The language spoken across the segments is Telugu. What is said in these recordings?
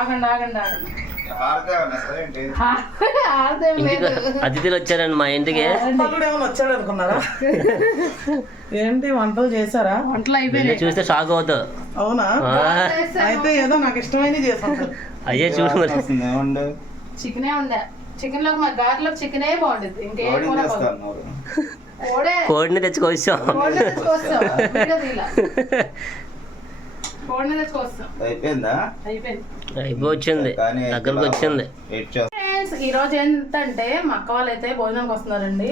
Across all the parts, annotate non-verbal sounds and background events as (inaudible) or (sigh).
ఆగండి ఆగండి ఆగండి. అతిథులు వచ్చారండి మా ఇంటికి. వచ్చాడు అనుకున్నారా? ఏంటి వంటలు చేశారా? వంటలు వెళ్ళి అయిపోయినాయి చూస్తే షాక్ అవుతావు అవునా? అయితే ఏదో నాకు ఇష్టమైనది చేస్తాను అయ్యే చూడు చికెనే ఉండే చికెన్లోకి మా గారెలో చికెనే బాగుంటుంది ఇంకేం కోడిని తెచ్చుకోవచ్చాం (laughs) కోడిని తెచ్చుకొస్తాం వీడియో తీయలా. కోడిని తెచ్చుకొస్తాం అయిపోయిందా? దగ్గరకు వచ్చింది. ఈ రోజు ఏంటంటే మా అక్క వాళ్ళు అయితే భోజనానికి వస్తున్నారండి.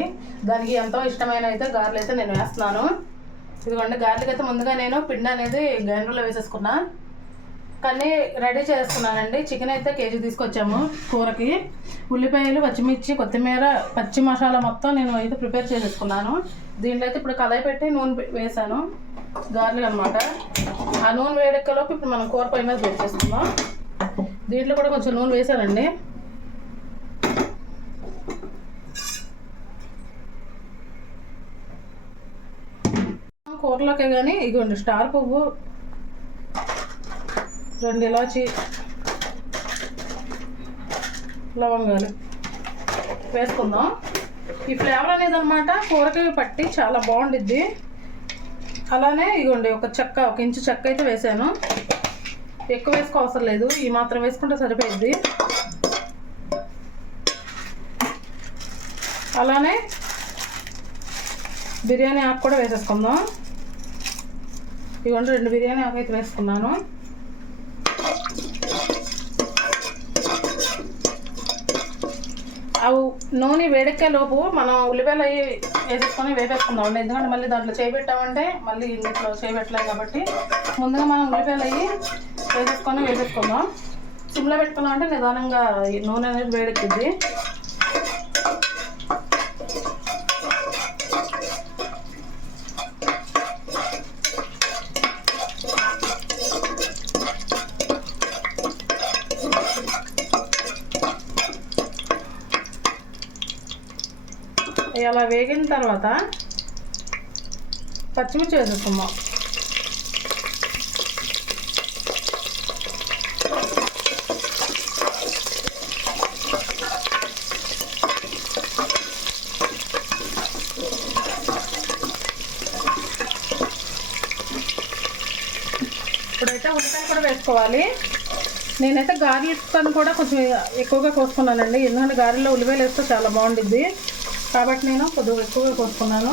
దానికి ఎంతో ఇష్టమైన అయితే గారెలు అయితే నేను వేస్తున్నాను. ఇదిగోండి గారెలకి అయితే ముందుగా నేను పిండి అనేది గ్రైండర్లో వేసేసుకున్నా. కానీ రెడీ చేసుకున్నానండి చికెన్ అయితే కేజీ తీసుకొచ్చాము కూరకి. ఉల్లిపాయలు పచ్చిమిర్చి కొత్తిమీర పచ్చి మసాలా మొత్తం నేను అయితే ప్రిపేర్ చేసేసుకున్నాను. దీంట్లో అయితే ఇప్పుడు కళాయి పెట్టి నూనె వేసాను. గార్లిక్ అనమాట ఆ నూనె వేడెక్కలోపు ఇప్పుడు మనం కూర పైన మీద దీంట్లో కూడా కొంచెం నూనె వేసానండి. కూరలోకే కానీ ఇగోండి స్టార్ పువ్వు రెండు ఇలాచి లవంగాలు వేసుకుందాం. ఈ ఫ్లేవర్ అనేది అనమాట కూరకి పట్టి చాలా బాగుండిద్ది. అలానే ఇగోండి ఒక చెక్క ఒక ఇంచు చెక్క అయితే వేసాను. ఎక్కువ వేసుకో అవసరం లేదు ఈ మాత్రం వేసుకుంటే సరిపోయింది అలానే బిర్యానీ ఆకు కూడా వేసేసుకుందాం. ఇవ్వండి రెండు బిర్యానీ ఆకు అయితే వేసుకున్నాను. అవి నూనె వేడెక్కే లోపు మనం ఉల్లిపాయలు అవి వేసేసుకొని వేపేసుకుందాం అండి. ఎందుకంటే మళ్ళీ దాంట్లో చేయబెట్టామంటే మళ్ళీ ఇంట్లో చేయబెట్టలేం కాబట్టి. ముందుగా మనం ఉల్లిపాయలు అవి వేసేసుకొని వేసేసుకుందాం సిమ్లో పెట్టుకున్నాం అంటే నిదానంగా ఈ నూనె అనేది వేడెక్కిద్ది. అలా వేగిన తర్వాత పచ్చిమిర్చి వేసేసుకుందాం ఇప్పుడైతే ఉల్లిపాయలు కూడా వేసుకోవాలి. నేనైతే గారెలు కూడా కొంచెం ఎక్కువగా కోసుకున్నానండి. ఎందుకంటే గారెల్లో ఉల్లిపాయలు వేస్తే చాలా బాగుండిద్ది. కాబట్టి నేను కొద్దిగా ఎక్కువగా కోసుకున్నాను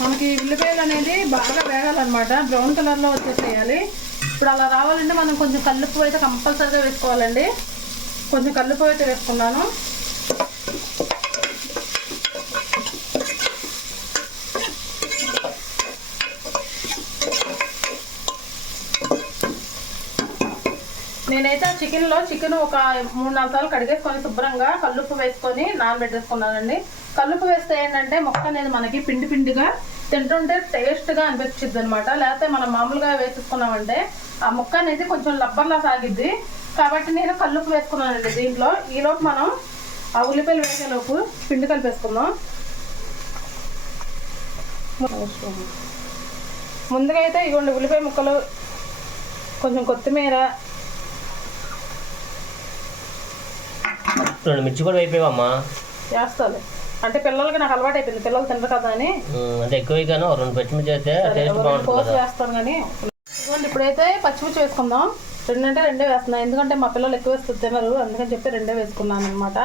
మనకి ఉల్లిపాయలు అనేది బాగా వేగాలన్నమాట. బ్రౌన్ కలర్లో వచ్చేసేయాలి. ఇప్పుడు అలా రావాలంటే మనం కొంచెం కల్లుపు అయితే కంపల్సరీగా వేసుకోవాలండి. కొంచెం కల్లుపు అయితే వేసుకున్నాను. నేనైతే ఆ చికెన్లో చికెన్ ఒక మూడు నాలుగు సార్లు కడిగేసుకొని శుభ్రంగా కల్లుప్పు వేసుకొని నానబెట్టేసుకున్నానండి. కల్లుప్పు వేస్తే ఏంటంటే మొక్క అనేది మనకి పిండి పిండిగా తింటుంటే టేస్ట్గా అనిపించింది అనమాట లేకపోతే మనం మామూలుగా వేసేసుకున్నామంటే ఆ ముక్క అనేది కొంచెం లబ్బర్లా సాగిద్ది. కాబట్టి నేను కల్లుప్పు వేసుకున్నానండి దీంట్లో. ఈలోపు మనం ఆ ఉల్లిపాయలు వేసేలోపు పిండి కలిపేసుకుందాం. ముందుగా అయితే ఇగోండి ఉల్లిపాయ ముక్కలు కొంచెం కొత్తిమీర రెండు మిర్చి కూడా అయిపోయావమ్మా చేస్తాను అంటే పిల్లలకి నాకు అలవాటు అయిపోయింది. పిల్లలు తినరు కదా అని. అంటే ఎక్కువ కానీ రెండు పచ్చిమిర్చి అయితే టేస్ట్ బాగుంటుంది వేస్తాను కానీ ఇదిగోండి ఇప్పుడైతే పచ్చిమిర్చి వేసుకుందాం. రెండు అంటే రెండే వేస్తున్నాను ఎందుకంటే మా పిల్లలు ఎక్కువ వేస్తే తినరు. అందుకని చెప్పి రెండే వేసుకున్నాను అనమాట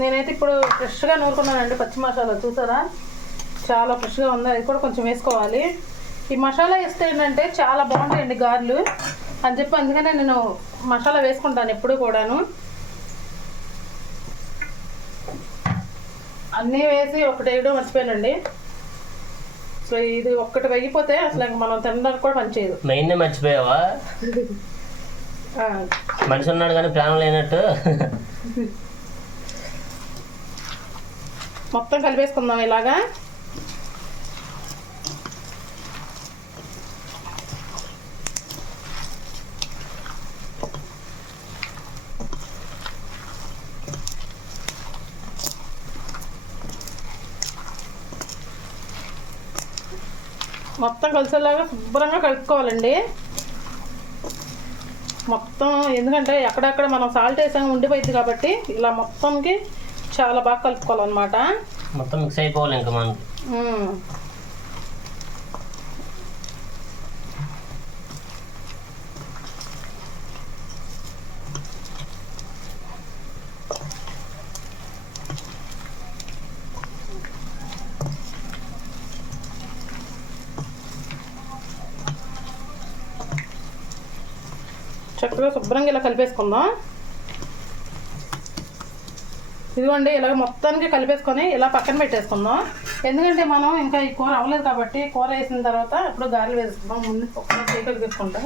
నేనైతే ఇప్పుడు ఫ్రెష్గా నూరుకున్నానండి పచ్చి మసాలా. చూసారా? చాలా ఫ్రెష్గా ఉంది. అది కూడా కొంచెం వేసుకోవాలి. ఈ మసాలా వేస్తే ఏంటంటే చాలా బాగుంటాయండి గారెలు. అని చెప్పి అందుకనే నేను మసాలా వేసుకుంటాను ఎప్పుడు కూడాను. అన్నీ వేసి ఒకటి వేయడం మర్చిపోయానండి. సో ఇది ఒక్కటి వేగిపోతే అసలు ఇంక మనం తినడానికి కూడా పనిచేయదు మెయిన్ మర్చిపోయావా? మనిషి ఉన్నాడు కానీ ప్రాణం లేనట్టు. మొత్తం కలిపేసుకుందాం ఇలాగా. మొత్తం కలిసేలాగా శుభ్రంగా కలుపుకోవాలండి మొత్తం ఎందుకంటే ఎక్కడెక్కడ మనం సాల్ట్ వేసాము ఉండిపోయింది కాబట్టి ఇలా మొత్తంకి చాలా బాగా కలుపుకోవాలన్నమాట. మొత్తం మిక్స్ అయిపోవాలి ఇంకా మనకి మ్మ్. చక్కగా శుభ్రంగా ఇలా కలిపేసుకుందాం. ఇదిగోండి ఇలా మొత్తానికి కలిపేసుకొని ఇలా పక్కన పెట్టేసుకుందాం. ఎందుకంటే మనం ఇంకా ఈ కూర అవ్వలేదు కాబట్టి కూర వేసిన తర్వాత ఇప్పుడు గారెలు వేసుకుందాం. ముందు ఒక్క చీకటి తీసుకుంటా.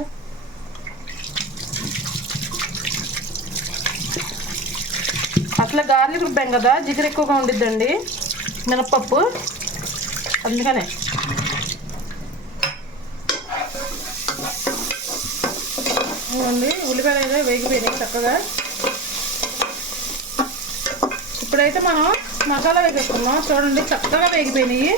అసలు గార్లిక్ రుబ్బాం కదా జిగురు ఎక్కువగా ఉండిద్దండి. మినప్పప్పు. అందుకనే. ఇదిగోండి ఉల్లిపాయలు అయితే వేగిపోయినాయి చక్కగా. ఇప్పుడైతే మనం మసాలా వేసేసుకున్నాం చూడండి చక్కగా వేగిపోయినాయి.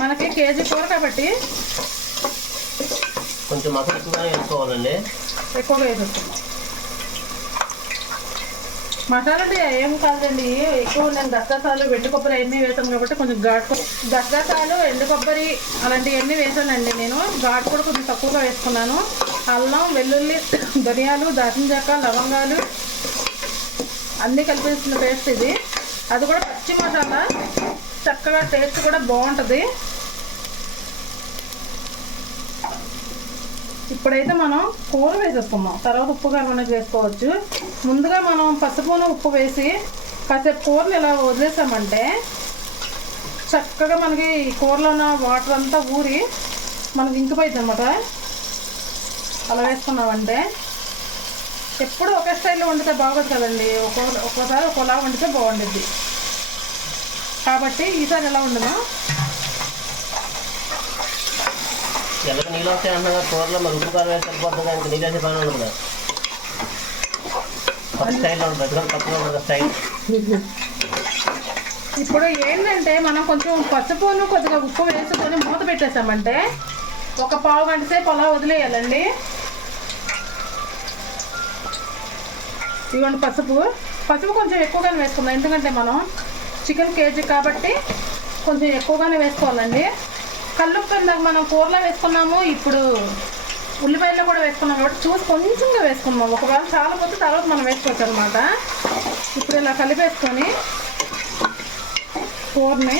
మనకి కేజీ కూర కాబట్టి కొంచెం మసాలా ఎక్కువగానే వేసుకోవాలండి. ఎక్కువగా వేసేసుకున్నాం మసాలా అంటే ఏం కాదండి ఎక్కువ నేను గసగసాలు వెండి కొబ్బరి అవన్నీ వేసాను కాబట్టి కొంచెం ఘాటు గసగసాలు ఎండు కొబ్బరి అలాంటివన్నీ వేసానండి నేను. ఘాటు కూడా కొంచెం తక్కువగా వేసుకున్నాను. అల్లం వెల్లుల్లి (coughs) ధనియాలు దాచిన చెక్క లవంగాలు అన్నీ కలిపేసిన పేస్ట్ ఇది. అది కూడా పచ్చి మసాలా. చక్కగా టేస్ట్ కూడా బాగుంటుంది. ఇప్పుడైతే మనం కూర వేసేసుకుందాం. తర్వాత ఉప్పు కారణం చేసుకోవచ్చు ముందుగా మనం పసుపును ఉప్పు వేసి కాసేపు కూరలు ఇలా వదిలేసామంటే చక్కగా మనకి ఈ కూరలో ఉన్న వాటర్ అంతా ఊరి మనకి ఇంకిపోయింది అనమాట అలా వేసుకున్నామంటే ఎప్పుడు ఒకే స్టైల్లో వండితే బాగోదు కదండి. ఒక్కో ఒక్కోసారి ఒక్కోలా వండితే బాగుండిద్ది. కాబట్టి ఈసారి ఎలా వండుదాం? ఎల్లకి నీళ్ళు వస్తాయి అంటున్నా కూరలో మరి ఉప్పు కారం వేసి సరిపోతుంది ఇంకా నీళ్ళు వేసే పని ఉండదు కదా. కొత్త స్టైల్లో ఉంటుంది అది కూడా ఉంటుంది స్టైల్. ఇప్పుడు ఏంటంటే మనం కొంచెం పసుపును కొద్దిగా ఉప్పు వేసుకొని మూత పెట్టేసామంటే ఒక పావు గంట సేపు అలా వదిలేయాలండి. ఇవ్వండి పసుపు. పసుపు కొంచెం ఎక్కువగానే వేసుకుందాం. ఎందుకంటే మనం చికెన్ కేజీ కాబట్టి కొంచెం ఎక్కువగానే వేసుకోవాలండి. కల్లుప్పు ఇందాక మనం కూరలో వేసుకున్నాము ఇప్పుడు ఉల్లిపాయలు కూడా వేసుకున్నాం కాబట్టి చూసి కొంచెంగా వేసుకున్నాం. ఒకవేళ చాలా పోతే తర్వాత మనం వేసుకోవచ్చు అనమాట ఇప్పుడు ఇలా కలిపేసుకొని కూరని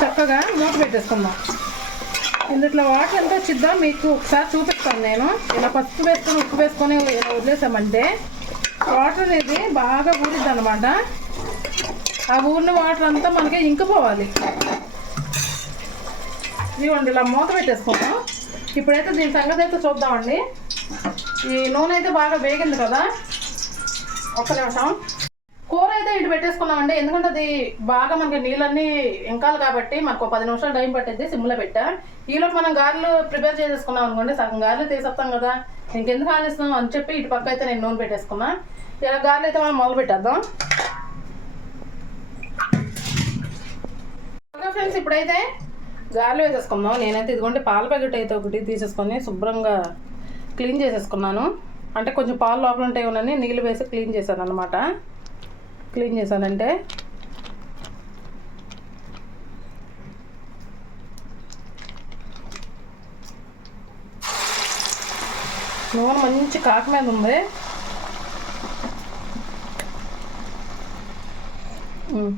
చక్కగా మూత పెట్టేసుకుందాం. ఇందులో వాటర్ ఎంత వచ్చిద్దో మీకు ఒకసారి చూపిస్తాను నేను. ఇలా పసుపు వేసుకొని ఉప్పు వేసుకొని ఇలా వదిలేసామంటే వాటర్ అనేది బాగా ఊరిద్ది అనమాట ఆ ఊరిన వాటర్ అంతా మనకి ఇంకిపోవాలి. ఇవ్వండి ఇలా మూత పెట్టేసుకుందాం. ఇప్పుడైతే దీని సంగతి అయితే చూద్దామండి. ఈ నూనె అయితే బాగా వేగింది కదా. ఒక్క నిమిషం. కూర అయితే ఇటు పెట్టేసుకున్నామండి. ఎందుకంటే అది బాగా మనకి నీళ్ళన్నీ ఇంకాలి కాబట్టి మనకు ఒక పది నిమిషాలు టైం పట్టింది సిమ్లో పెట్టా. ఈలోపు మనం గారెలు ప్రిపేర్ చేసేసుకున్నాం అనుకోండి సగం గారెలు తీసేస్తాం కదా. ఇంకెందుకు ఆలోచిస్తున్నాం అని చెప్పి ఇటు పక్క అయితే నేను నూనె పెట్టేసుకున్నా. ఇలా గారెలు అయితే మనం మొదలు పెట్టేద్దాం. ఫ్రెండ్స్ ఇప్పుడైతే గాలి వేసేసుకుందాం. నేనైతే ఇదిగోండి పాల ప్యాకెట్ అయితే ఒకటి తీసేసుకొని శుభ్రంగా క్లీన్ చేసేసుకున్నాను. అంటే కొంచెం పాలు లోపల ఉంటాయి ఉన్నాయని నీళ్ళు వేసి క్లీన్ చేశాను అనమాట క్లీన్ చేశానంటే నూనె మంచి కాక మీద ఉంది. Mm.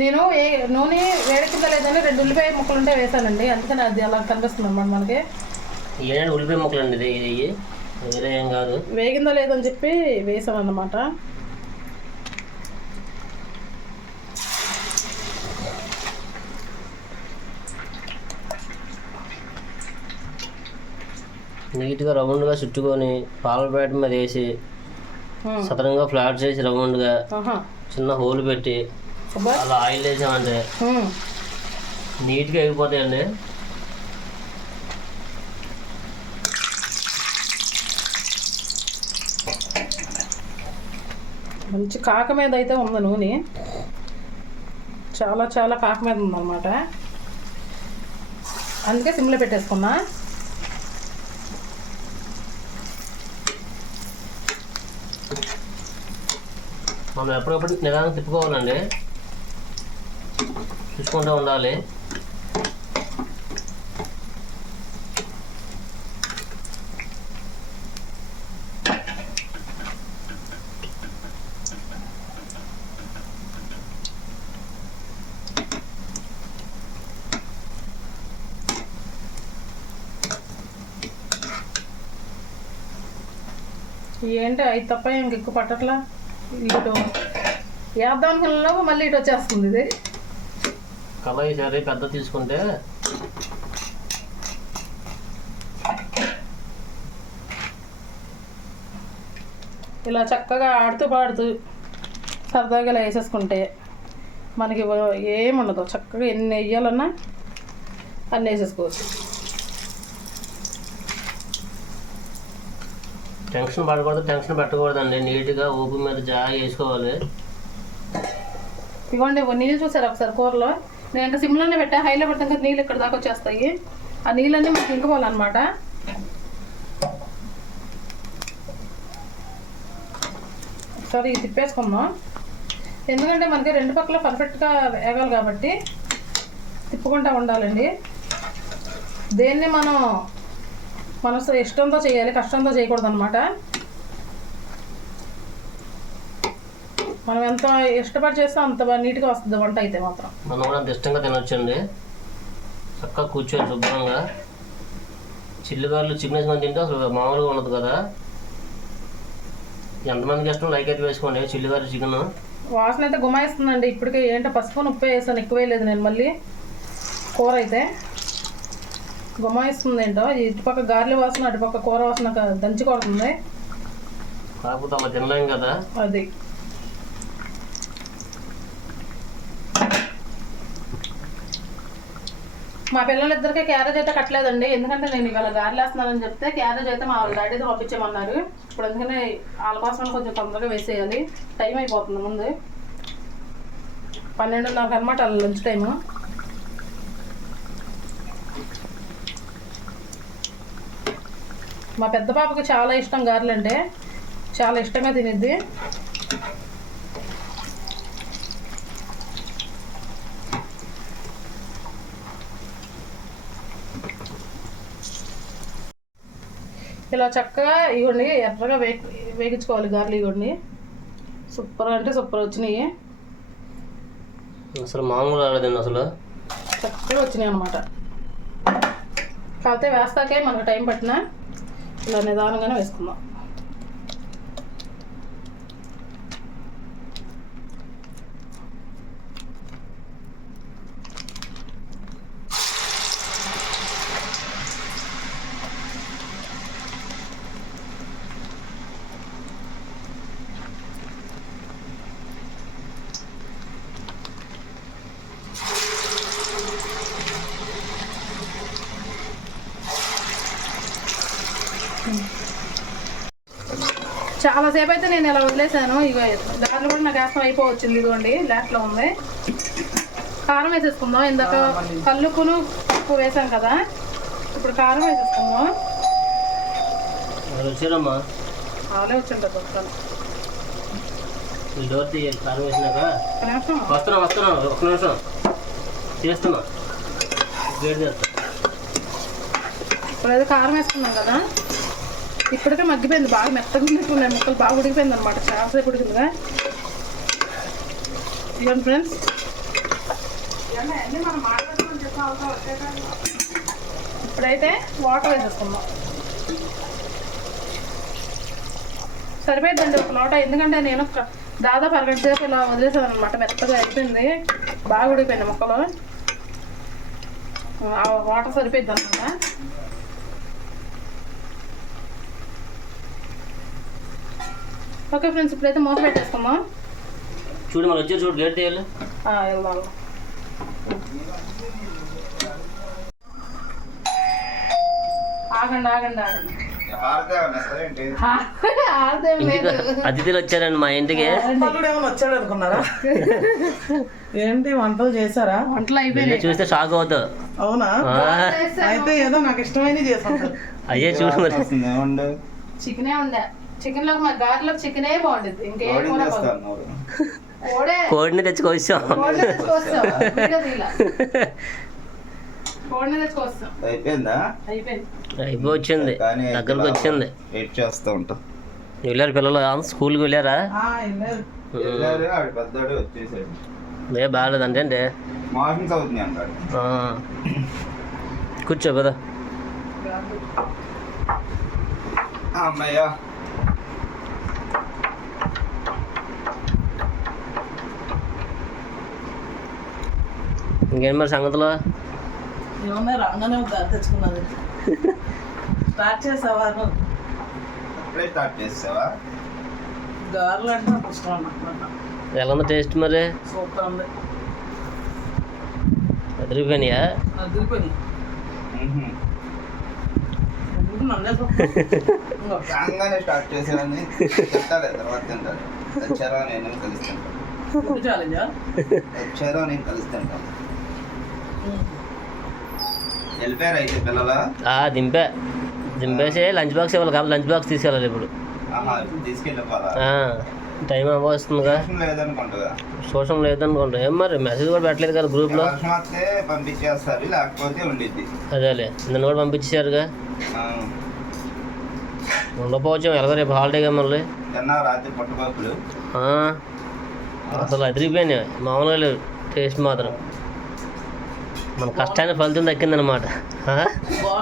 నేను ఏ నూనె వేడెక్కిందా లేదని రెండు ఉల్లిపాయ ముక్కలు ఉంటే వేసానండి అందుకని అది అలా కనిపిస్తుంది అనమాట మనకి ఏంటంటే ఉల్లిపాయ ముక్కలు అండి ఇది వేరే ఏం కాదు వేగిందో లేదని చెప్పి వేసాను అన్నమాట నీట్గా రౌండ్గా చుట్టుకొని పాల ప్యాకెట్ మీద వేసి ఉమ్. సదరంగా ఫ్లాట్ చేసి రౌండ్గా. చిన్న హోల్ పెట్టి. అలా ఆయిల్ వేసామంటే. నీట్గా అండి మంచి కాక మీద అయితే ఉంది నూనె. చాలా చాలా కాక మీద ఉందన్నమాట. అందుకే సిమ్లో పెట్టేసుకున్నా. మనం ఎప్పుడప్పుడు నిదానం తిప్పుకోవాలండి. చూసుకుంటూ ఉండాలి. ఏంటి అవి తప్ప ఇంక ఎక్కువ పట్టట్లా? ఇటు వేద్దాం మళ్ళీ ఇటు వచ్చేస్తుంది ఇది. కళాయి సరే పెద్ద తీసుకుంటే ఇలా చక్కగా ఆడుతూ పాడుతూ సరదాగా ఇలా వేసేసుకుంటే మనకి ఏముండదు. చక్కగా ఎన్ని వేయాలన్నా అన్నీ వేసేసుకోవచ్చు. టెన్షన్ పడకూడదు టెన్షన్ పెట్టకూడదండి. నీట్గా ఊపి మీద జాగా వేసుకోవాలి. ఇవ్వండి ఇవ్వ నీళ్ళు చూసారు ఒకసారి కూరలో? నేను ఇంకా సిమ్లోనే పెట్టా. హైలో పెడతాం కదా నీళ్ళు ఇక్కడ దాకా వచ్చేస్తాయి. ఆ నీళ్ళన్నీ మనకి ఇంకపోవాలన్నమాట ఒకసారి ఇది తిప్పేసుకుందాం. ఎందుకంటే మనకి రెండు పక్కల పర్ఫెక్ట్గా వేగాలి కాబట్టి తిప్పుకుంటా ఉండాలండి. దేన్ని మనం మనసు ఇష్టంతో చేయాలి కష్టంతో చేయకూడదు అనమాట మనం ఎంత ఇష్టపడి చేస్తే అంత నీట్గా వస్తుంది వంట అయితే మాత్రం. మనం కూడా అంత ఇష్టంగా తినొచ్చండి. చక్కగా కూర్చొని శుభ్రంగా. చిల్లుగారులు చికెన్ వేసుకొని తింటే అసలు మామూలుగా ఉండదు కదా. ఎంతమందికి ఇష్టం లైక్ అయితే వేసుకోండి చిల్లుగారు చికెన్. వాసన అయితే గుమాయిస్తుందండి. ఇప్పటికే ఏంటో పసుపు ఉప్పు వేసాను. ఎక్కువ వేయలేదు నేను మళ్ళీ. కూర అయితే గుమాయిస్తుంది ఏంటో. ఇటుపక్క గార్లి వాసన అటుపక్క కూర వాసన దంచి కొడుతుంది. కాకపోతే అలా తినలేం కదా. అది. మా పిల్లలిద్దరికీ క్యారేజ్ అయితే కట్టలేదండి. ఎందుకంటే నేను ఇవాళ గారెలు వేస్తున్నానని చెప్తే క్యారేజ్ అయితే మా డాడీతో పంపించేమన్నారు. ఇప్పుడు అందుకనే వాళ్ళ కోసం కొంచెం తొందరగా వేసేయాలి. టైం అయిపోతుంది ముందు. పన్నెండున్నరకు అనమాట వాళ్ళ లంచ్ టైము. మా పెద్ద పాపకి చాలా ఇష్టం గారెలు అంటే చాలా ఇష్టంగా తినిద్ది. ఇలా చక్కగా ఇవ్వండి ఎర్రగా వే వేగించుకోవాలి గారెలు ఇవ్వండి సూపర్ అంటే సూపర్ వచ్చినాయి. అసలు మామూలు రాలేదండి అసలు. చక్కగా వచ్చినాయి అనమాట కాకపోతే వేస్తాకే మనకు టైం పట్టినా ఇలా నిదానంగానే వేసుకుందాం. చాలాసేపు అయితే నేను ఇలా వదిలేసాను ఇక దాంట్లో కూడా నాకు వేస్తాం అయిపోవచ్చింది ఇదిగోండి లాస్ట్లో ఉంది. కారం వేసేసుకుందాం. ఇందాక కల్లుకును ఉప్పు వేసాం కదా ఇప్పుడు కారం వేసేసుకుందాం. ఆలే వచ్చింటుంది వస్తాను ఈ డోర్ తీయాలి కారం వేసినాక. నిమిషం. వస్తున్నా వస్తున్నా ఒక నిమిషం. చేస్తున్నా. ఇప్పుడు కారం వేసుకున్నాం కదా. ఇప్పటికే మగ్గిపోయింది బాగా మెత్తగా ఉన్నట్టున్నాయి ముక్కలు బాగా ఉడికిపోయింది అనమాట చాలాసేపు ఉడికిందిగా. ఇవ్వండి ఫ్రెండ్స్. ఇప్పుడైతే వాటర్ వేసేసుకుందాం. సరిపోయిందండి ఒక లోట ఎందుకంటే నేను ఒక- దాదాపు అరగంట సేపు ఇలా వదిలేసాను అనమాట మెత్తగా అయిపోయింది బాగా ఉడికిపోయింది మొక్కలు. వాటర్ సరిపోయింది అనమాట ఓకే ఫ్రెండ్స్ ఇప్పుడైతే మూత పెట్టేసుకుందాం. చూడు మరి వచ్చారు చూడు గేట్ తీయాలి. వెళ్దాం ఆగండి ఆగండి ఆగండి. అతిథులు వచ్చారండి మా ఇంటికి. వచ్చాడు అనుకున్నారా? ఏంటి వంటలు చేశారా? వంటలు వెళ్ళి అయిపోయినాయి చూస్తే షాక్ అవుతావు అవునా? అయితే ఏదో నాకు ఇష్టమైనది చేస్తుంటారు అయ్యే చూడు చికెనే ఉండే చికెన్లో మా గారెలో చికెనే బాగుంటుంది ఇంకేం కూర కోడిని తెచ్చుకోవచ్చాం? అయిపోయిందా? దగ్గరకు వచ్చింది. వెయిట్ చేస్తూ ఉంటాం. వెళ్ళారు పిల్లలు స్కూల్కి వెళ్ళారా? ఏ బాగాలేదు అంటే అంటాడు. కూర్చో కదా అమ్మయ్యా. ఇంకేం మరి సంగతులు? ఏమన్నా రాగానే తెచ్చుకున్నది. స్టార్ట్ చేసావా? అప్పుడే స్టార్ట్ చేసావా గారెలు అంటే నాకు ఇష్టం అన్నమాట. ఎలా ఉంది టేస్ట్ మరి? సూపర్ ఉంది. అదిరిపోయినాయా? అదిరిపోయి నన్నే ఇంకో. రాగానే స్టార్ట్ చేసావని తింటారు తర్వాత తింటారు వచ్చారో నేను కలిసి తింటాను. ఫుడ్ ఛాలెంజా వచ్చారో నేను కలిసి తింటాను వెళ్ళిపోయారు అయితే పిల్లల ఆ, దింపా. దింపేసి లంచ్ బాక్స్ ఇవ్వాలి కాబట్టి లంచ్ బాక్స్ తీసుకెళ్ళాలి ఇప్పుడు. టైం అవ్వస్తుందిగా సోషం లేదనుకుంటా ఏం మరి మెసేజ్ కూడా పెట్టలేదు కదా గ్రూప్లో. అదేలే నిన్న కూడా పంపించారుగా ఆ, ఉండకపోవచ్చు ఎలాగో రేపు హాలిడేగా మళ్ళీ అసలు అదిరిపోయినాయి మామూలుగా లేవు టేస్ట్ మాత్రం. మన కష్టానికి ఫలితం దక్కిందనమాట ఆ,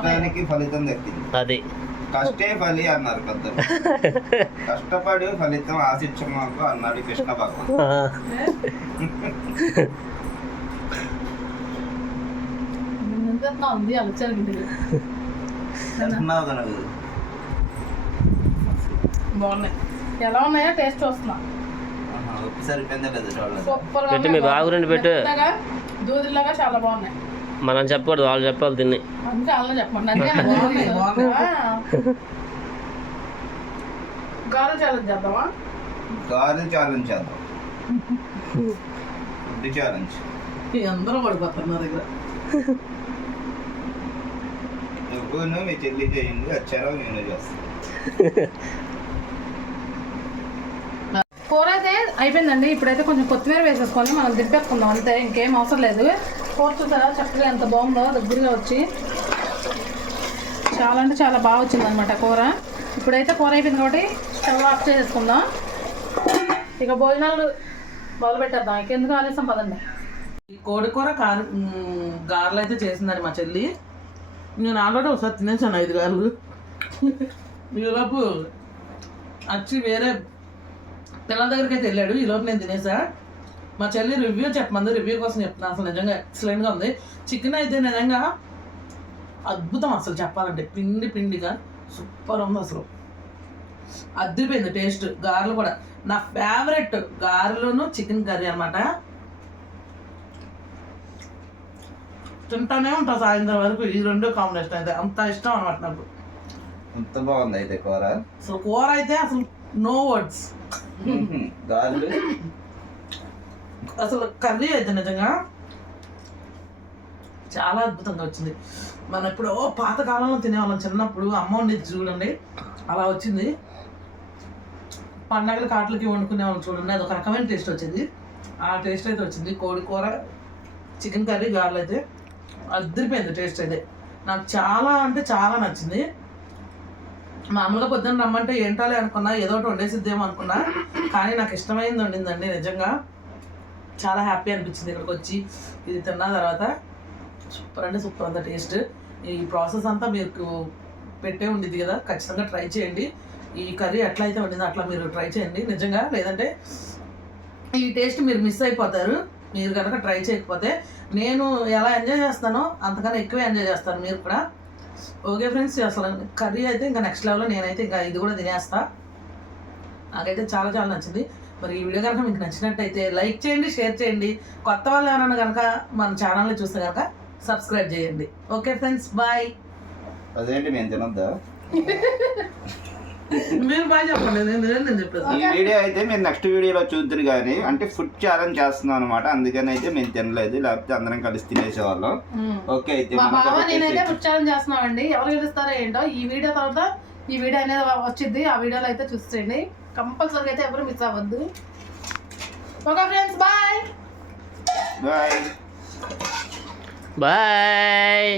దానికి ఫలితం దక్కింది. అది. కష్టే ఫలి అన్నారు పెద్దలు. (laughs) కష్టపడి ఫలితం ఆశించమాకు అన్నాడు కృష్ణ భగవాన్? బాగున్నాయి. ఎలా ఉన్నాయో టేస్ట్ చూస్తున్నా. సూపర్ పెట్టు, మీ బాగురండి పెట్టు. దూదిలాగా చాలా బాగున్నాయి. మనం చెప్పకూడదు వాళ్ళు చెప్పాలి తిని అందుకే అలా చెప్పండి. గారెలు ఛాలెంజ్ చేద్దామా? గారెలు ఛాలెంజ్ చేద్దాం. ఫుడ్ ఛాలెంజ్ అందరూ పడిపోతారు నా దగ్గర. నువ్వును మీ చెల్లి చేయండి వచ్చారో నేను చేస్తాను (laughs) కూర అయితే అయిపోయిందండి. ఇప్పుడైతే కొంచెం కొత్తిమీర వేసేసుకొని మనం దింపేసుకుందాం. అంతే ఇంకేం అవసరం లేదు. కూర చూసారా? చక్కగా ఎంత బాగుందో దగ్గరగా వచ్చి. చాలా అంటే చాలా బాగా వచ్చిందనమాట కూర. ఇప్పుడైతే కూర అయిపోయింది కాబట్టి స్టవ్ ఆఫ్ చేసేసుకుందాం. ఇక భోజనాలు మొదలు పెట్టేద్దాం. ఇంకెందుకు ఆలస్యం పదండి. ఈ కోడి కూర కారు గారెలు అయితే చేసిందండి మా చెల్లి. నేను ఆల్రెడీ ఒకసారి తినేసాను ఐదు గారెలు. ఈలోపు వచ్చి వేరే పిల్లల దగ్గరికి అయితే వెళ్ళాడు ఈలోపు నేను తినేసా. మా చెల్లి రివ్యూ చెప్పమంది. రివ్యూ కోసం చెప్తున్నాను అసలు నిజంగా ఎక్సలెంట్గా ఉంది. చికెన్ అయితే నిజంగా అద్భుతం అసలు చెప్పాలంటే. పిండి పిండిగా సూపర్ ఉంది అసలు. అద్దరిపోయింది టేస్ట్ గారెలు కూడా. నా ఫేవరెట్ గారెలోను చికెన్ కర్రీ అన్నమాట. తింటానే ఉంటా సాయంత్రం వరకు. ఈ రెండు కాంబినేషన్ అయితే. అంత ఇష్టం అనమాట నాకు. ఎంత బాగుంది అయితే కూర. అసలు కూర అయితే అసలు నో వర్డ్స్. గారెలు అసలు కర్రీ అయితే నిజంగా చాలా అద్భుతంగా వచ్చింది. మనం ఇప్పుడు పాతకాలంలో తినేవాళ్ళం చిన్నప్పుడు అమ్మ ఉండేది చూడండి. అలా వచ్చింది. పండగల కాట్లకి వండుకునే వాళ్ళం చూడండి. అది ఒక రకమైన టేస్ట్ వచ్చింది. ఆ టేస్ట్ అయితే వచ్చింది. కోడి కూర చికెన్ కర్రీ గారెలు అయితే అద్దరిపోయింది టేస్ట్ అయితే. నాకు చాలా అంటే చాలా నచ్చింది. మామూలుగా పొద్దున్న రమ్మంటే ఏంటాలే అనుకున్నా ఏదో ఒకటి వండేసిద్దేమో అనుకున్నా. కానీ నాకు ఇష్టమైంది వండిందండి నిజంగా. చాలా హ్యాపీ అనిపించింది ఇక్కడికి వచ్చి. ఇది తిన్న తర్వాత సూపర్ అంటే సూపర్ అంత టేస్ట్. ఈ ప్రాసెస్ అంతా మీకు పెట్టే ఉండిద్ది కదా ఖచ్చితంగా ట్రై చేయండి. ఈ కర్రీ ఎట్లా అయితే వండిందో అట్లా మీరు ట్రై చేయండి. నిజంగా లేదంటే ఈ టేస్ట్ మీరు మిస్ అయిపోతారు. మీరు కనుక ట్రై చేయకపోతే నేను ఎలా ఎంజాయ్ చేస్తానో అంతకన్నా ఎక్కువ ఎంజాయ్ చేస్తాను మీరు కూడా. ఓకే ఫ్రెండ్స్ అసలు కర్రీ అయితే ఇంకా నెక్స్ట్ లెవెల్లో నేనైతే ఇంకా ఇది కూడా తినేస్తా. నాకైతే చాలా చాలా నచ్చింది. మరి ఈ వీడియో కనుక మీకు నచ్చినట్టయితే లైక్ చేయండి షేర్ చేయండి. కొత్త వాళ్ళు ఎవరైనా కనుక మన ఛానల్ని చూస్తే కనుక సబ్స్క్రైబ్ చేయండి. Okay friends bye. అదేంటి మేము తినొద్దా? (laughs) మీరు బాగా చెప్పండి నేను చెప్పేది ఈ వీడియో అయితే మీరు నెక్స్ట్ వీడియోలో చూద్దరు కానీ అంటే ఫుడ్ ఛాలెంజ్ చేస్తున్నాం అనమాట అందుకని అయితే మేము తినలేదు లేకపోతే అందరం కలిసి తినేసేవాళ్ళం. ఓకే అయితే మా మనకు బావ నేనైతే ఫుడ్ ఛాలెంజ్ చేస్తున్నామండి. ఎవరు గెలుస్తారో ఏంటో ఈ వీడియో తర్వాత ఈ వీడియో అనేది వచ్చింది ఆ వీడియోలో అయితే చూసేయండి. కంపల్సరీగా అయితే ఎవరు మిస్ అవ్వద్దు. Okay friends bye bye bye